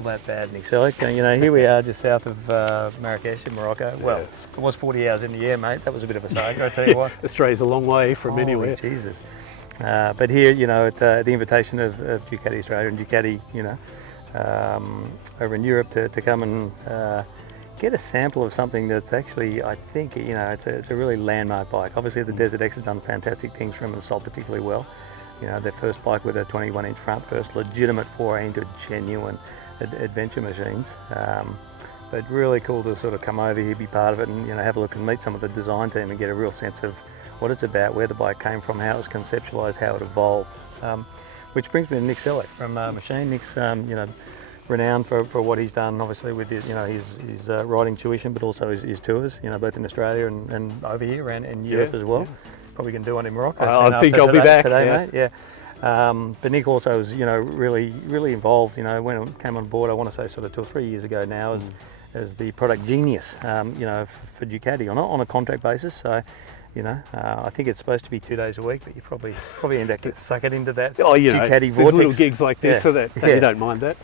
all that bad, Nick Selleck. You know, here we are just south of Marrakesh in Morocco. Well, it was 40 hours in the air, mate. That was a bit of a saga, I tell you what. Australia's a long way from anywhere. Jesus. But here, you know, at the invitation of Ducati Australia and Ducati, you know, over in Europe to come and get a sample of something that's actually, I think, you know, it's a really landmark bike. Obviously, the Desertx has done fantastic things for them and sold particularly well. You know, their first bike with a 21-inch front, first legitimate foray into genuine adventure machines. But really cool to sort of come over here, be part of it, and, you know, have a look and meet some of the design team and get a real sense of what it's about, where the bike came from, how it was conceptualised, how it evolved. Which brings me to Nick Selleck from Machine. Nick's, you know, renowned for what he's done, obviously with his, you know, his riding tuition, but also his tours, you know, both in Australia and over here and in Europe as well. Probably going to do one in Morocco. I think I'll be back today, mate. But Nick also was, you know, really involved. You know, when I came on board, I want to say sort of 2 or 3 years ago now, as the product genius, you know, for Ducati on a contract basis. So, you know, I think it's supposed to be 2 days a week, but you probably end up sucking into that. Oh, you know, Ducati vortex. There's little gigs like this, so that you don't mind that.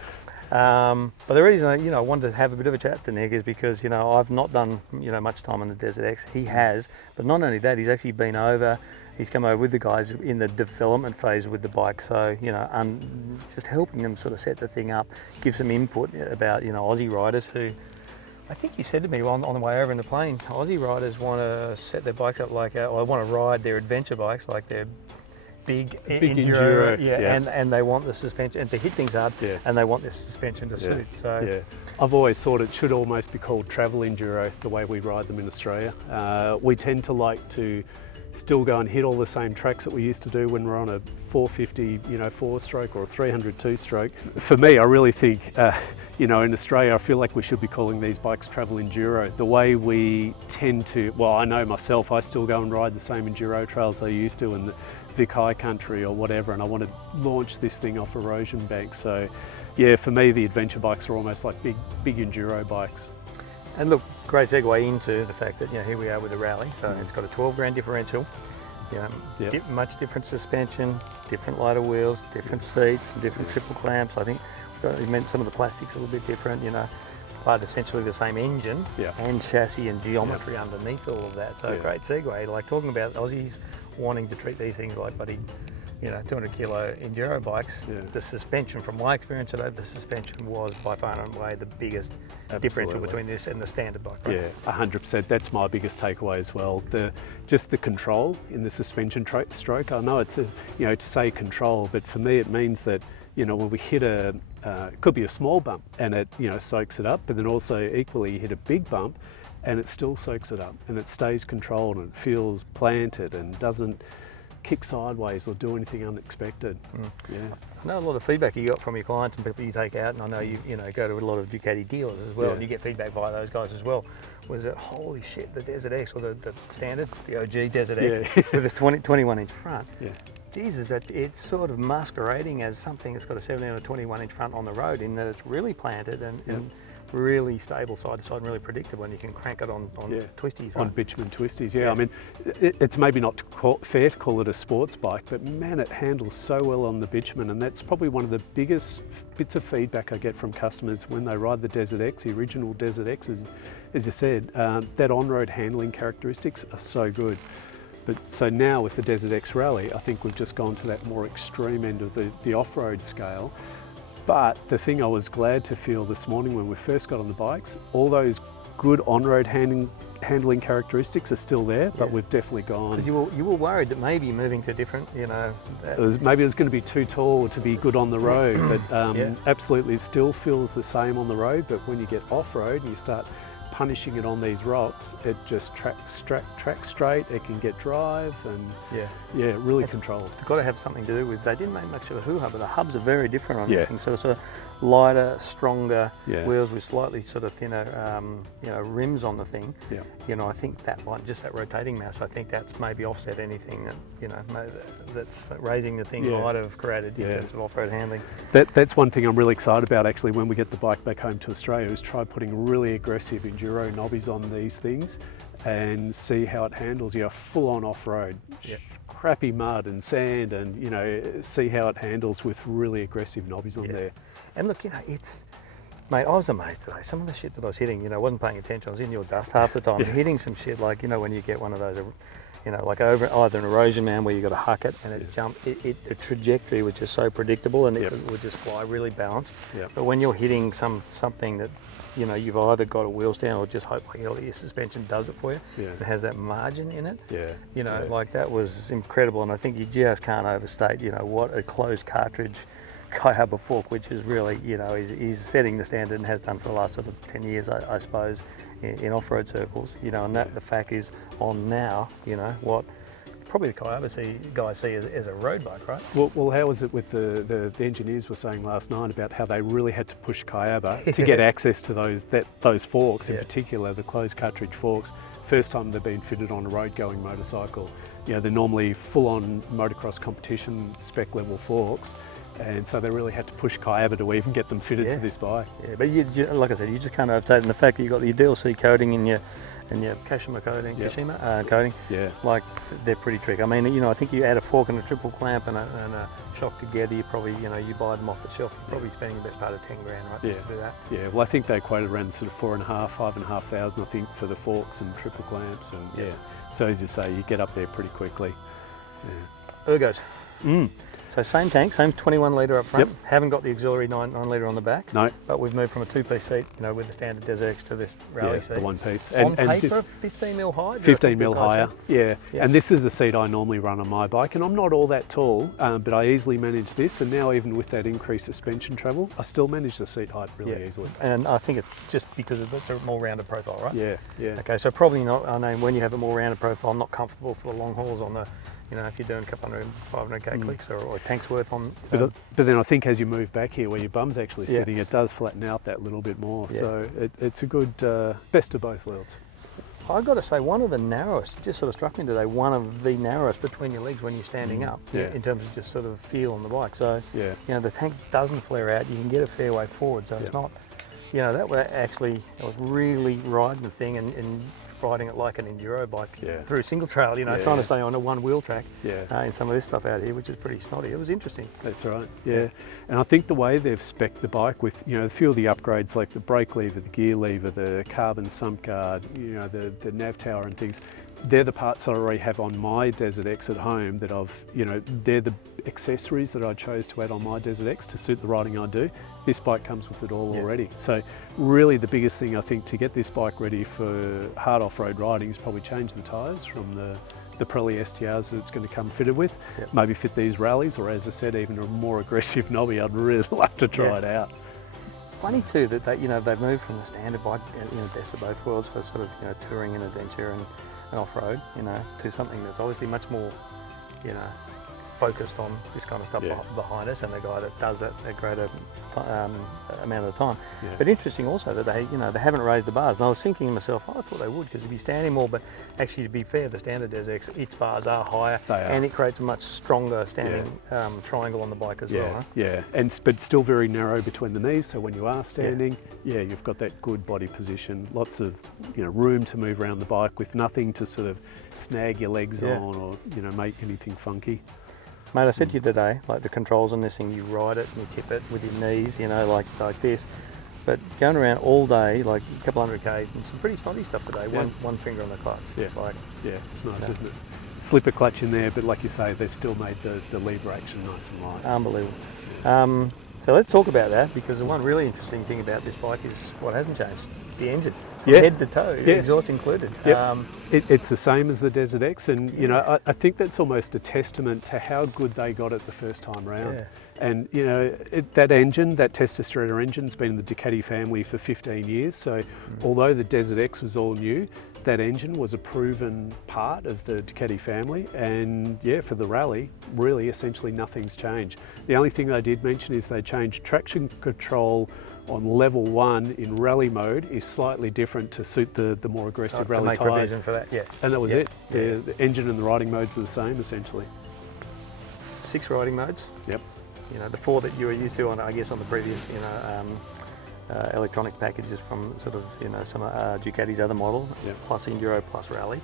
But the reason I wanted to have a bit of a chat to Nick is because, you know, I've not done, you know, much time on the Desertx. He has, but not only that, he's actually been over. He's come over with the guys in the development phase with the bike. So, you know, just helping them sort of set the thing up, give some input about, you know, Aussie riders who, I think you said to me on the way over in the plane, Aussie riders want to set their bikes up like, or want to ride their adventure bikes like they're big enduro, and they want the suspension and to hit things hard, and they want this suspension to suit. So I've always thought it should almost be called travel enduro, the way we ride them in Australia. We tend to like to still go and hit all the same tracks that we used to do when we're on a 450, you know, 4-stroke or a 300 2-stroke. For me, I really think, you know, in Australia, I feel like we should be calling these bikes travel enduro. The way we tend to, well, I know myself, I still go and ride the same enduro trails I used to in the Vic High country or whatever, and I want to launch this thing off erosion banks. So, yeah, for me, the adventure bikes are almost like big enduro bikes. And look, great segue into the fact that, you know, here we are with the Rally. So it's got a 12 grand differential, you know, much different suspension, different lighter wheels, different seats, and different triple clamps. I think it meant some of the plastics a little bit different, you know, but essentially the same engine and chassis and geometry underneath all of that. So great segue, like talking about Aussies wanting to treat these things like buddy, you know, 200 kilo enduro bikes. The suspension, from my experience today, the suspension was by far and away the biggest differential between this and the standard bike. Right? Yeah, 100%. That's my biggest takeaway as well. Just the control in the suspension stroke. I know it's you know, to say control, but for me it means that, you know, when we hit it could be a small bump and it, you know, soaks it up, but then also equally you hit a big bump and it still soaks it up and it stays controlled and it feels planted and doesn't kick sideways or do anything unexpected. I know a lot of feedback you got from your clients and people you take out, and I know you know, go to a lot of Ducati dealers as well, and you get feedback via those guys as well. Was it, holy shit, the Desertx, or the standard, the OG Desertx with this 21-inch front. Jesus, that it's sort of masquerading as something that's got a 17 or 21-inch front on the road, in that it's really planted and really stable side to side and really predictable, and you can crank it on twisties. Right? On bitumen twisties, I mean, it's maybe not fair to call it a sports bike, but man, it handles so well on the bitumen, and that's probably one of the biggest bits of feedback I get from customers when they ride the Desertx, the original Desertx, as you said, that on-road handling characteristics are so good. But so now with the Desertx Rally, I think we've just gone to that more extreme end of the off-road scale. But the thing I was glad to feel this morning when we first got on the bikes, all those good on-road handling characteristics are still there, but we've definitely gone. You were worried that maybe moving to different, you know. Maybe it was going to be too tall to be good on the road, but absolutely it still feels the same on the road, but when you get off-road and you start punishing it on these rocks, it just tracks straight, it can get drive, and really controlled. It's got to have something to do with, they didn't make much of a hub, but the hubs are very different on this thing, so it's a lighter, stronger wheels with slightly sort of thinner you know, rims on the thing. You know, I think that might, just that rotating mass, I think that's maybe offset anything that, you know, that's raising the thing might have created in terms of off-road handling. That's one thing I'm really excited about actually when we get the bike back home to Australia, is try putting really aggressive enduro knobbies on these things and see how it handles, you know, full on off-road, crappy mud and sand, and, you know, see how it handles with really aggressive knobbies on there. And look, you know, it's, Mate, I was amazed today. Some of the shit that I was hitting, you know, wasn't paying attention. I was in your dust half the time, hitting some shit like, you know, when you get one of those, you know, like over either an erosion man where you got to huck it and it jumped. The trajectory was just so predictable and it would just fly really balanced. But when you're hitting something that, you know, you've either got a wheel stand or just hope like your suspension does it for you. It has that margin in it. You know, like that was incredible. And I think you just can't overstate, you know, what a closed cartridge Kayaba fork, which is really, you know, is setting the standard and has done for the last sort of 10 years, I suppose, in off-road circles, you know, and that the fact is on now, you know, what probably the Kayaba guys see as a road bike, right? Well, how was it with the engineers were saying last night about how they really had to push Kayaba to get access to those forks, in particular the closed cartridge forks. First time they've been fitted on a road-going motorcycle. You know, they're normally full-on motocross competition spec level forks. And so they really had to push Kayaba to even get them fitted to this bike. But like I said, you just can't overstate it. And the fact that you've got your DLC coating and your Kashima coating, coating, like they're pretty tricky. I mean, you know, I think you add a fork and a triple clamp and a shock together, you probably, you know, you buy them off the shelf, you're probably spending the best part of 10 grand, right, just to do that. Yeah, well, I think they quoted around sort of 5,500, I think, for the forks and triple clamps. And so as you say, you get up there pretty quickly. Ergos. So same tank, same 21 litre up front. Haven't got the auxiliary 9 litre on the back. No. But we've moved from a 2-piece seat, you know, with the standard Desertx to this rally seat. The one piece. On paper, 15 mil high? 15 mil higher, And this is a seat I normally run on my bike, and I'm not all that tall, but I easily manage this. And now even with that increased suspension travel, I still manage the seat height really easily. And I think it's just because of the more rounded profile, right? Yeah. Okay, so probably not, I know when you have a more rounded profile, not comfortable for the long hauls on the, you know, if you're doing a couple 500k clicks or a tank's worth on. But then I think as you move back here where your bum's actually sitting, it does flatten out that little bit more. So it's a good best of both worlds. I've got to say, one of the narrowest, just sort of struck me today, one of the narrowest between your legs when you're standing up in terms of just sort of feel on the bike. So, you know, the tank doesn't flare out, you can get a fair way forward. So it's not, you know, that was really riding the thing and riding it like an enduro bike through single trail, you know, trying to stay on a one wheel track in some of this stuff out here, which is pretty snotty. It was interesting. That's right, And I think the way they've spec'd the bike with, you know, a few of the upgrades like the brake lever, the gear lever, the carbon sump guard, you know, the nav tower and things, they're the parts that I already have on my Desertx at home that I've, you know, they're the accessories that I chose to add on my Desertx to suit the riding I do. This bike comes with it all already. So really the biggest thing I think to get this bike ready for hard off-road riding is probably change the tyres from the Pirelli STRs that it's going to come fitted with. Maybe fit these rallies, or as I said, even a more aggressive knobby. I'd really love to try it out. Funny too that they, you know, they've moved from the standard bike, you know, best of both worlds for sort of, you know, touring and adventure and off-road, you know, to something that's obviously much more, you know, focused on this kind of stuff behind us, and the guy that does it a greater amount of the time. But interesting also that they, you know, they haven't raised the bars. And I was thinking to myself, I thought they would, because if you're standing more, but actually to be fair, the standard Desertx, its bars are higher, and it creates a much stronger standing triangle on the bike as well. Huh? But still very narrow between the knees. So when you are standing, you've got that good body position, lots of, you know, room to move around the bike with nothing to sort of snag your legs on or, you know, make anything funky. Mate, I said to you today, like the controls on this thing, you ride it and you tip it with your knees, you know, like this. But going around all day, like a couple 100 Ks and some pretty snotty stuff today, one finger on the clutch. It's nice, isn't it? Slipper clutch in there, but like you say, they've still made the lever action nice and light. Unbelievable. So let's talk about that, because the one really interesting thing about this bike is what hasn't changed, the engine. From head to toe, exhaust included. It's the same as the Desertx, and you know, I think that's almost a testament to how good they got it the first time round. And you know, that engine, that Testosterone engine's been in the Ducati family for 15 years, so although the Desertx was all new, that engine was a proven part of the Ducati family, and for the rally, really essentially nothing's changed. The only thing they did mention is they changed traction control on level 1 in rally mode is slightly different to suit the more aggressive rally tyres. Provision for that, And that was it. The engine and the riding modes are the same essentially. 6 riding modes. You know, the 4 that you were used to on, I guess, on the previous, you know, electronic packages from sort of, you know, some Ducati's other model, plus enduro, plus rally.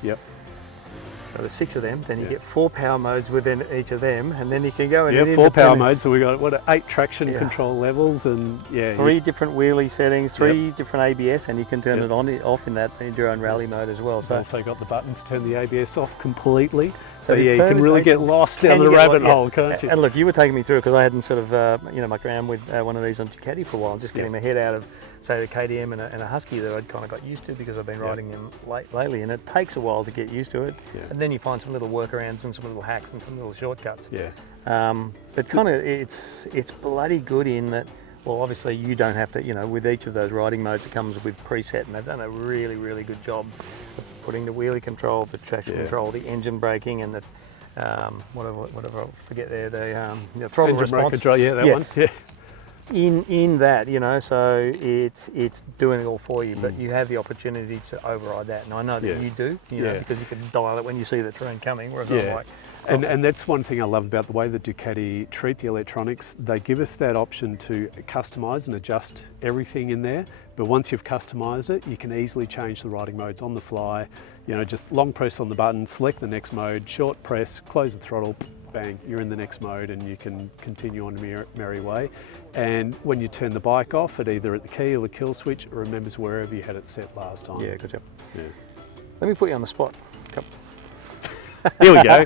So there's 6 of them, then you Yeah. get 4 power modes within each of them, and then you can go in. Yeah, an 4 power independent- modes, so we got, what, 8 traction Yeah. control levels, and yeah. 3 different wheelie settings, 3 Yep. different ABS, and you can turn Yep. it on, off in that enduro and rally mode as well. You've So also got the button to turn the ABS off completely. So So the yeah, you can really get permutations lost can down the get rabbit lo- yeah. hole, can't you? And look, you were taking me through because I hadn't sort of mucked around with one of these on Ducati for a while, just getting my head out of, say, the KTM and a Husky that I'd kind of got used to because I've been riding them lately, and it takes a while to get used to it. Yeah. And then you find some little workarounds and some little hacks and some little shortcuts. Yeah. But kind of it's bloody good in that. Well, obviously you don't have to, with each of those riding modes it comes with preset, and they've done a really, really good job of putting the wheelie control, the traction control, the engine braking, and the whatever I forget there, the throttle Engine brake response. control, that one. Yeah. In that, so it's doing it all for you, but you have the opportunity to override that, and I know that Yeah. you do, because you can dial it when you see the train coming. Whereas I'm Yeah. like, And that's one thing I love about the way that Ducati treat the electronics. They give us that option to customise and adjust everything in there. But once you've customised it, you can easily change the riding modes on the fly. Just long press on the button, select the next mode, short press, close the throttle, bang, you're in the next mode, and you can continue on your merry way. And when you turn the bike off, it either at the key or the kill switch, it remembers wherever you had it set last time. yeah, good job. Yeah. Let me put you on the spot. Here we go.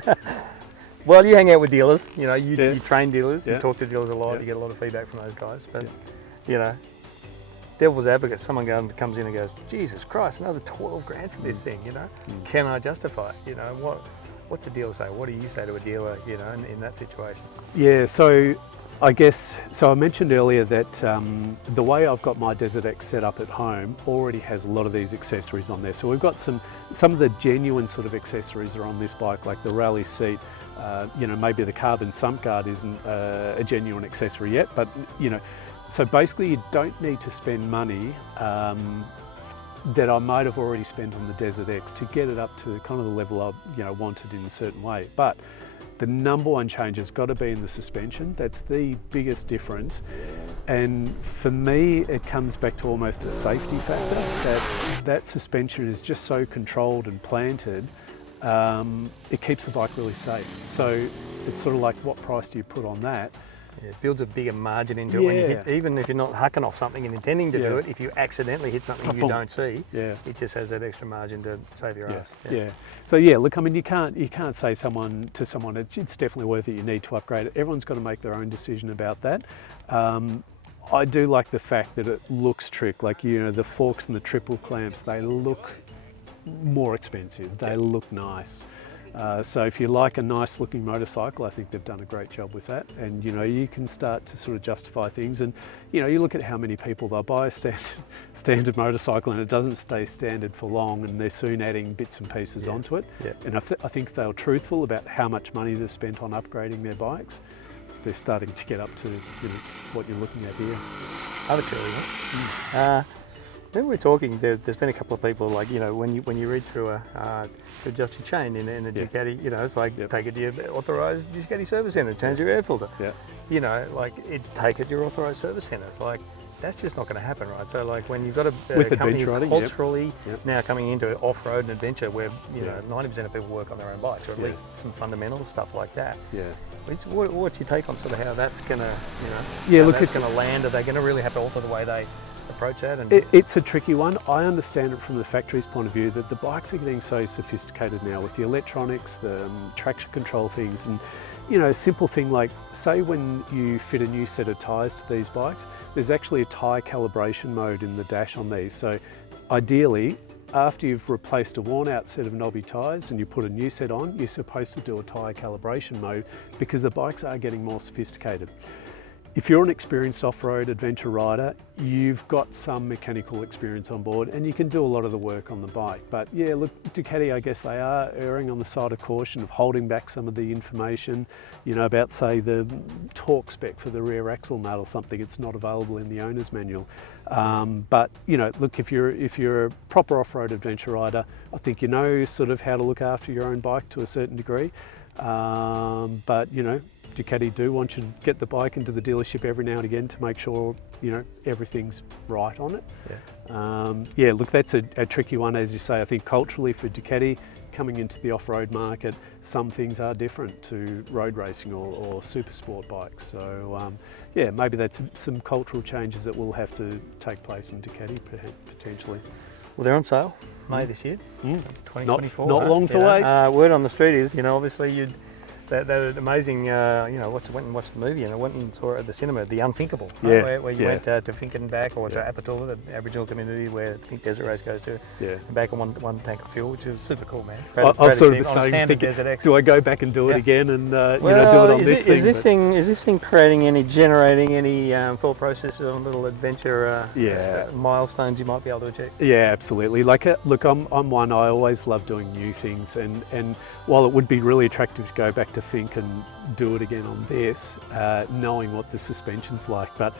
Well, you hang out with dealers, you train dealers, you Yeah. talk to dealers a lot, Yeah. you get a lot of feedback from those guys, but devil's advocate, someone comes in and goes, Jesus Christ, another 12 grand for this thing, can I justify it? What's the dealer say? What do you say to a dealer, in that situation? Yeah, so I guess, I mentioned earlier that the way I've got my Desertx set up at home already has a lot of these accessories on there. So we've got some of the genuine sort of accessories are on this bike, like the rally seat. Maybe the carbon sump guard isn't a genuine accessory yet, but so basically you don't need to spend money that I might have already spent on the Desertx to get it up to kind of the level I wanted in a certain way. But the number one change has got to be in the suspension. That's the biggest difference. And for me, it comes back to almost a safety factor, that suspension is just so controlled and planted, it keeps the bike really safe. So it's sort of like, what price do you put on that? Yeah, it builds a bigger margin into it. When you hit, even if you're not hucking off something and intending to do it, if you accidentally hit something you don't see, it just has that extra margin to save your ass. Yeah. So yeah, look, I mean, you can't say to someone it's definitely worth it. You need to upgrade it. Everyone's got to make their own decision about that. I do like the fact that it looks trick. Like the forks and the triple clamps, they look more expensive. They look nice. So if you like a nice looking motorcycle, I think they've done a great job with that. And you can start to sort of justify things. And you look at how many people they'll buy a standard motorcycle and it doesn't stay standard for long, and they're soon adding bits and pieces onto it. Yeah. And I think they're truthful about how much money they've spent on upgrading their bikes. They're starting to get up to what you're looking at here. Arbitrary, when we were talking, there's been a couple of people like, when you read through to adjust your chain in a Ducati, it's like take it to your authorised Ducati service centre, change your air filter. Take it to your authorised service centre. It's like, that's just not going to happen, right? So like when you've got a company culturally now coming into off-road and adventure where 90% of people work on their own bikes, or at least some fundamental stuff like that. Yeah. What's your take on sort of how that's going to, that's going to land? Are they going to really have to alter the way they approach that? And it's a tricky one. I understand it from the factory's point of view that the bikes are getting so sophisticated now with the electronics, the traction control things, and a simple thing like, say when you fit a new set of tyres to these bikes, there's actually a tyre calibration mode in the dash on these. So ideally, after you've replaced a worn out set of knobby tyres and you put a new set on, you're supposed to do a tyre calibration mode because the bikes are getting more sophisticated. If you're an experienced off-road adventure rider, you've got some mechanical experience on board and you can do a lot of the work on the bike. But yeah, look, Ducati, I guess they are erring on the side of caution of holding back some of the information, about say the torque spec for the rear axle nut or something. It's not available in the owner's manual. But look, if you're a proper off-road adventure rider, I think sort of how to look after your own bike to a certain degree. But Ducati do want you to get the bike into the dealership every now and again to make sure everything's right on it. Look, that's a tricky one, as you say. I think culturally for Ducati, coming into the off-road market, some things are different to road racing or super sport bikes. So yeah, maybe that's some cultural changes that will have to take place in Ducati potentially. Well, they're on sale May this year, 2024. Not long to wait. Word on the street is, obviously that amazing, went and watched the movie, and I went and saw it at the cinema, The Unthinkable, right? where you went to Finke and back, or to Apatola, the Aboriginal community where the Desertx goes to, and back on one tank of fuel, which is super cool, man. I'm sort of the same thinking, do I go back and do it again and do it on this thing? Is this thing generating any thought processes on little adventure milestones you might be able to achieve? Yeah, absolutely. Look, I'm one, I always love doing new things, and while it would be really attractive to go back to Finke and do it again on this, knowing what the suspension's like, but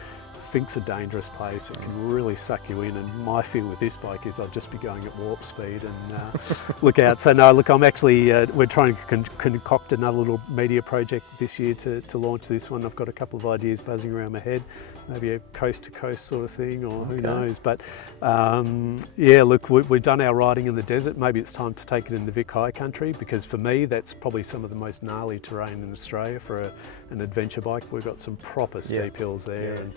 Finke's a dangerous place. It can really suck you in, and my fear with this bike is I'll just be going at warp speed and look out. So no, look, I'm actually, we're trying to concoct another little media project this year to launch this one. I've got a couple of ideas buzzing around my head, maybe a coast to coast sort of thing, or who knows. But yeah, look, we've done our riding in the desert. Maybe it's time to take it in the Vic High Country, because for me, that's probably some of the most gnarly terrain in Australia for an adventure bike. We've got some proper steep hills there. And,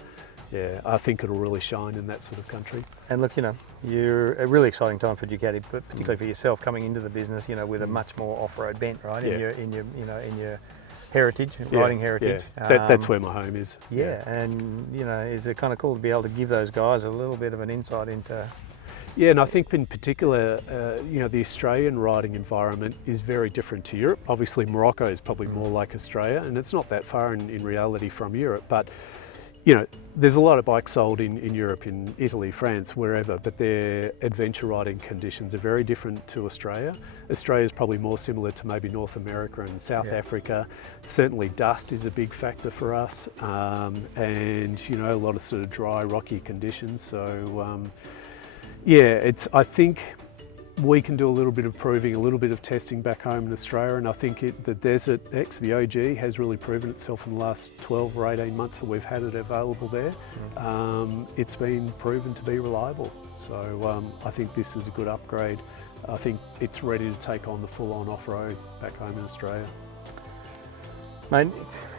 yeah, I think it'll really shine in that sort of country. And look, you're a really exciting time for Ducati, but particularly for yourself coming into the business, with a much more off-road bent, right? In your heritage, riding heritage. That's where my home is. Yeah, and is it kind of cool to be able to give those guys a little bit of an insight into? Yeah, and I think in particular, the Australian riding environment is very different to Europe. Obviously, Morocco is probably more like Australia, and it's not that far in reality from Europe, but there's a lot of bikes sold in Europe, in Italy, France, wherever, but their adventure riding conditions are very different to Australia. Australia is probably more similar to maybe North America and South Africa. Certainly dust is a big factor for us, and a lot of sort of dry, rocky conditions. So I think we can do a little bit of proving, a little bit of testing back home in Australia, and I think the Desertx, the OG, has really proven itself in the last 12 or 18 months that we've had it available there. It's been proven to be reliable, so I think this is a good upgrade. I think it's ready to take on the full-on off-road back home in Australia. Mate,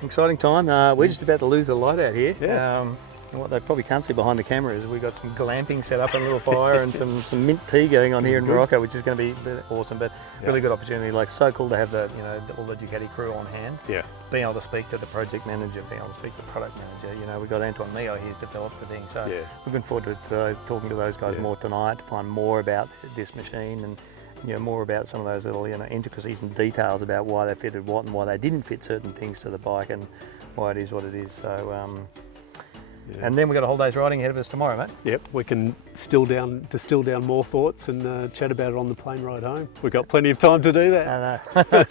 exciting time. We're just about to lose the light out here. Yeah. And what they probably can't see behind the camera is we've got some glamping set up and a little fire and some mint tea going on here in Morocco, which is going to be awesome. But really good opportunity. So cool to have all the Ducati crew on hand. Yeah. Being able to speak to the project manager, being able to speak to the product manager. We've got Antoine Mio here to develop the thing. So looking forward to talking to those guys more tonight to find more about this machine and more about some of those little intricacies and details about why they fitted what and why they didn't fit certain things to the bike and why it is what it is. So. And then we've got a whole day's riding ahead of us tomorrow, mate. Yep, we can distill down more thoughts and chat about it on the plane ride home. We've got plenty of time to do that. I know.